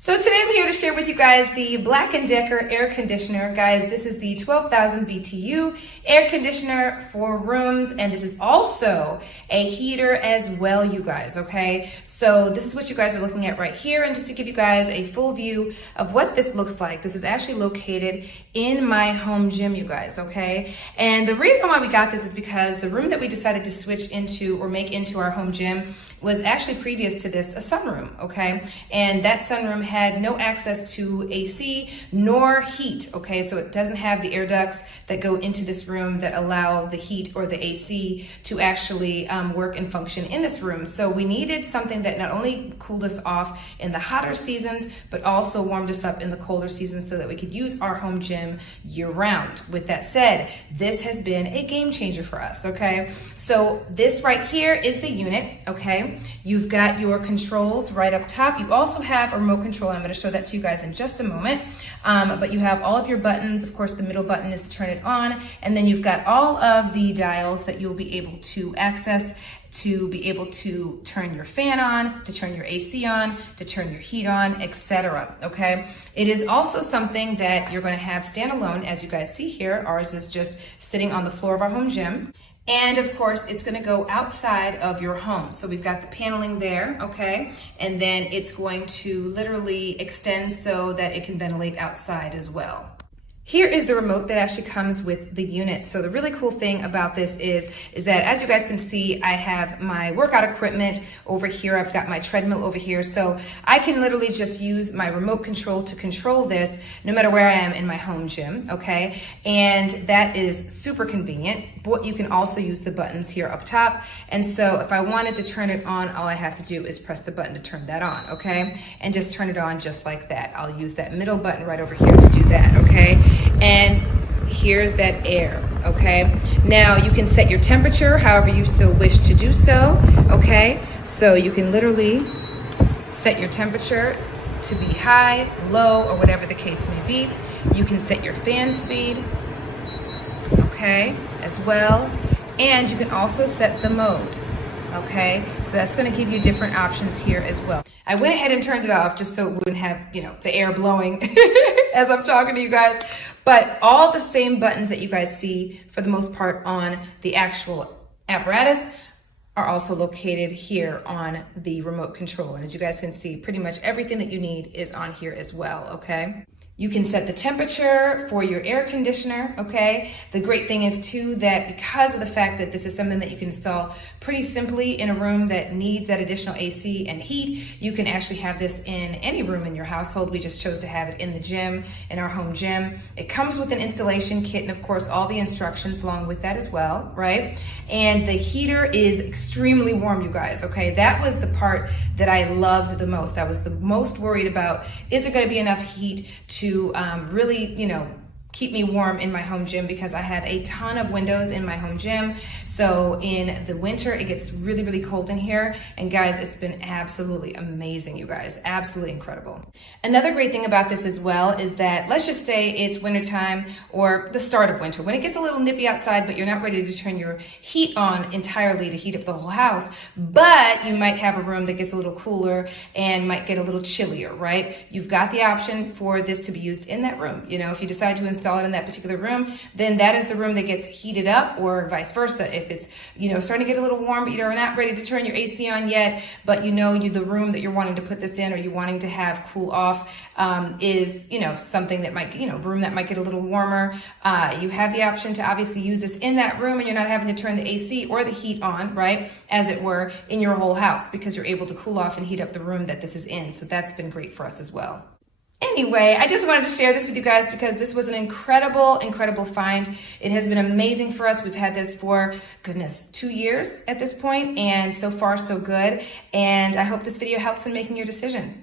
So today I'm here to share with you guys the BLACK+DECKER air conditioner. Guys, this is the 12,000 BTU air conditioner for rooms, and this is also a heater as well, you guys, okay? So this is what you guys are looking at right here, and just to give you guys a full view of what this looks like, this is actually located in my home gym, you guys, okay? And the reason why we got this is because the room that we decided to switch into or make into our home gym was actually previous to this a sunroom, okay? And that sunroom had no access to AC nor heat, okay? So it doesn't have the air ducts that go into this room that allow the heat or the AC to actually work and function in this room. So we needed something that not only cooled us off in the hotter seasons, but also warmed us up in the colder seasons so that we could use our home gym year round. With that said, this has been a game changer for us, okay? So this right here is the unit, okay? You've got your controls right up top. You also have a remote control. I'm going to show that to you guys in just a moment. But you have all of your buttons. Of course, the middle button is to turn it on. And then you've got all of the dials that you'll be able to access to be able to turn your fan on, to turn your AC on, to turn your heat on, etc. Okay? It is also something that you're going to have standalone, as you guys see here. Ours is just sitting on the floor of our home gym. And of course, it's gonna go outside of your home. So we've got the paneling there, okay? And then it's going to literally extend so that it can ventilate outside as well. Here is the remote that actually comes with the unit. So the really cool thing about this is that, as you guys can see, I have my workout equipment over here. I've got my treadmill over here. So I can literally just use my remote control to control this no matter where I am in my home gym, okay? And that is super convenient. But you can also use the buttons here up top. And so if I wanted to turn it on, all I have to do is press the button to turn that on, okay? And just turn it on just like that. I'll use that middle button right over here to do that, okay? And here's that air, okay? Now you can set your temperature however you still wish to do so, okay? So you can literally set your temperature to be high, low, or whatever the case may be. You can set your fan speed, okay, as well. And you can also set the mode, okay? So that's gonna give you different options here as well. I went ahead and turned it off just so it wouldn't have, the air blowing as I'm talking to you guys. But all the same buttons that you guys see for the most part on the actual apparatus are also located here on the remote control. And as you guys can see, pretty much everything that you need is on here as well, okay? You can set the temperature for your air conditioner, okay? The great thing is too that because of the fact that this is something that you can install pretty simply in a room that needs that additional AC and heat, you can actually have this in any room in your household. We just chose to have it in the gym, in our home gym. It comes with an installation kit and of course all the instructions along with that as well, right? And the heater is extremely warm, you guys, okay? That was the part that I loved the most. I was the most worried about, is there gonna be enough heat to really, keep me warm in my home gym, because I have a ton of windows in my home gym. So in the winter, it gets really, really cold in here. And guys, it's been absolutely amazing, you guys, absolutely incredible. Another great thing about this as well is that, let's just say it's wintertime or the start of winter, when it gets a little nippy outside, but you're not ready to turn your heat on entirely to heat up the whole house, but you might have a room that gets a little cooler and might get a little chillier, right? You've got the option for this to be used in that room. If you decide to install it in that particular room, then that is the room that gets heated up, or vice versa. If it's, starting to get a little warm, but you're not ready to turn your AC on yet, but the room that you're wanting to put this in, or you wanting to have cool off, is, something that might, room that might get a little warmer. You have the option to obviously use this in that room, and you're not having to turn the AC or the heat on, right? As it were, in your whole house, because you're able to cool off and heat up the room that this is in. So that's been great for us as well. Anyway, I just wanted to share this with you guys because this was an incredible, incredible find. It has been amazing for us. We've had this for, goodness, 2 years at this point, and so far so good. And I hope this video helps in making your decision.